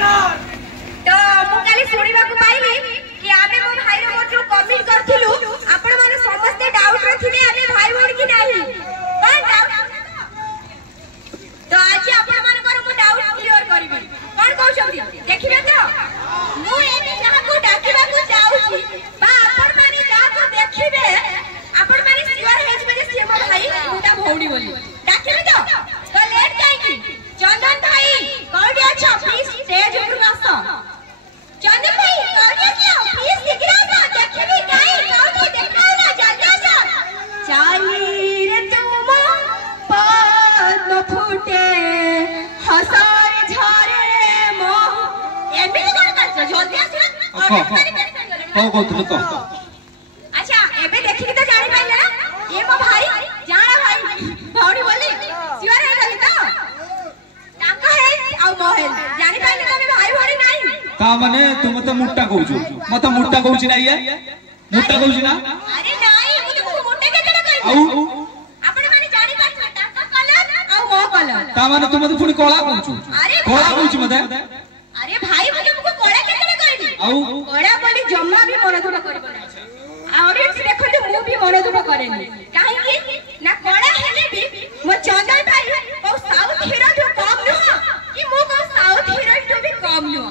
तो मु काली सुनिबा को पाइली कि आमे मो भाई रो मोटो कमेंट करथिलु आपण माने समस्त डाउट रथिले आमे भाई बोल कि नाही कोन डाउट तो आज आपण मान कर मु डाउट क्लियर करबी कोन कहउ छथि देखिबे तो मु एबे जहा को डाकिबा को जाउची बा आपण माने जा को देखिबे आपण माने सियर हेजबे जे से मोर भाई मुटा भौडी बोली डाकिबे तो लेट काई की चंदन भाई कोडी अच्छा प्लीज स्टेज ऊपर आसो चंदन भाई कोडी अच्छा प्लीज शीघ्र आसो देखिबी काई कोडी देखाओ ना जल्दी आसो चाली रे तुम पद्म फूटे हसार झरे मो एबे कोन करछ जल्दी आसो को अच्छा एबे देखि के तो जानि पाइले ना ये मो भाई जाना भाई भौडी बोली सियर है गली तो ताका है आ मोहन जानि पाइले तमे भाई भौडी नाही ता माने तुम तो मुट्टा कहउछु मत मुट्टा कहउछि ना ये मुट्टा कहउछि ना अरे नाही मु तो मुट्टा केते कहै आउ आपण माने जानि पाछ ताका कलर आ मो कलर ता माने तुम तो पुनी कोळा कहउछु कोळा कहउछि मते अरे भाई मु तुमको कोळा केते कहै आउ कोळा बोली जम्मा भी मन दुख करबो ना ऑडियंस देखते मु भी मन दुख करेनी काहे कि ना कोड़ा हेले भी मो चंदन भाई को साउथ हीरो जो कम नु कि मो को साउथ हीरो तो भी कम नु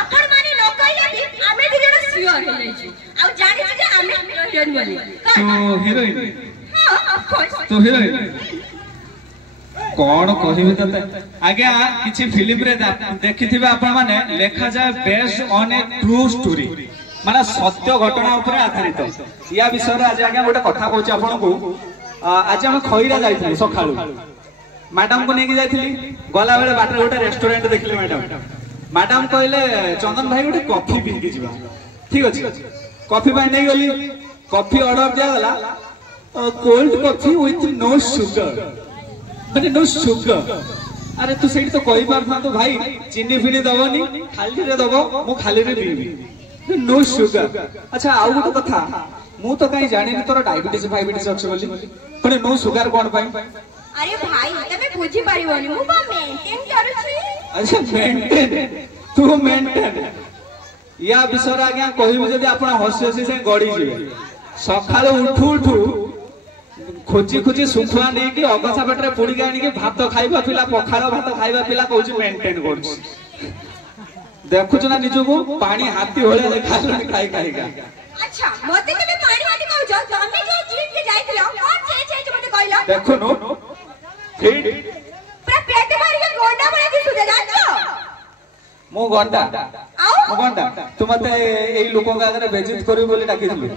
आपण माने न कहले भी आमे दि जण सियर हे जाई छी आ जानि छी जे आमे हीरोइन बोली तो हीरोइन हां ऑफ कोर्स तो हीरोइन कोन कहिबे तते आगे किछि फिल्म रे देखिथिबे आपण माने लेखा जाय based on A true story माने सत्य घटना ऊपर आधारित या विषय आज आगे गोटे कथा कहूँ आपन को आज हम खईरा जाइथिलु सखाळु मैडम को नेकी जाइथिली गला बेले बाटर गोटे रेस्टोरेंट देखिले मैडम कहले चंदन भाई गोटे कॉफी पी के जिबा ठीक अछि कॉफी पाई नै गली कॉफी ऑर्डर दिया गला cold coffee with no sugar माने नो शुगर अरे तू सेठी तो कहि पारथा तो भाई चीनी फिनी दबनी खाली रे दबो मु खाली रे पीबी नो शुगर अच्छा आउ गोटे कथा मु तो कहीं जानि तोर डायबिटीज फाइबिटीज अछि बोली पण नो शुगर कोन पाई अरे भाई तमे बुझी परिबोनी मु बा मेंटेन करू छी अच्छा मेंटेन तू मेंटेन या विषय आज्ञा कहिबो जदी आपण हसी हसी से गडी जिवे सखाले उठू उठू खोजी खोजी सुखुआ नै कि अगसा पेटरे पुडी गानी कि भात खाइबा पिला पखाळ भात खाइबा पिला कहू मेंटेन करछ देखु ना निजो को पानी हाथी होले देखा खाई खाईगा अच्छा मते तमे पानी हाथी कहू जो तमे जे जीत के जाइथिलो कोन से मते कहलो देखो नो फिट पूरा पेट मारी के गोंडा बने दिसु दे जानो मो गोंडा तू मते एई लोकों का अगर बेइज्जत करी बोली डाकी दिलु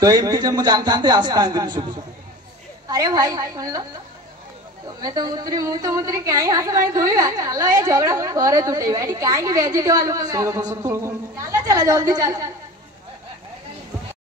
तो एमती जे मु जानता हते आस्ता दिन सुबह अरे भाई सुन लो मैं तो मुतरी काई हाथ में धोइबा चलो ये झगड़ा घरे टूटेबा एटी काई के बेइज्जती वाला चलो चलो जल्दी चल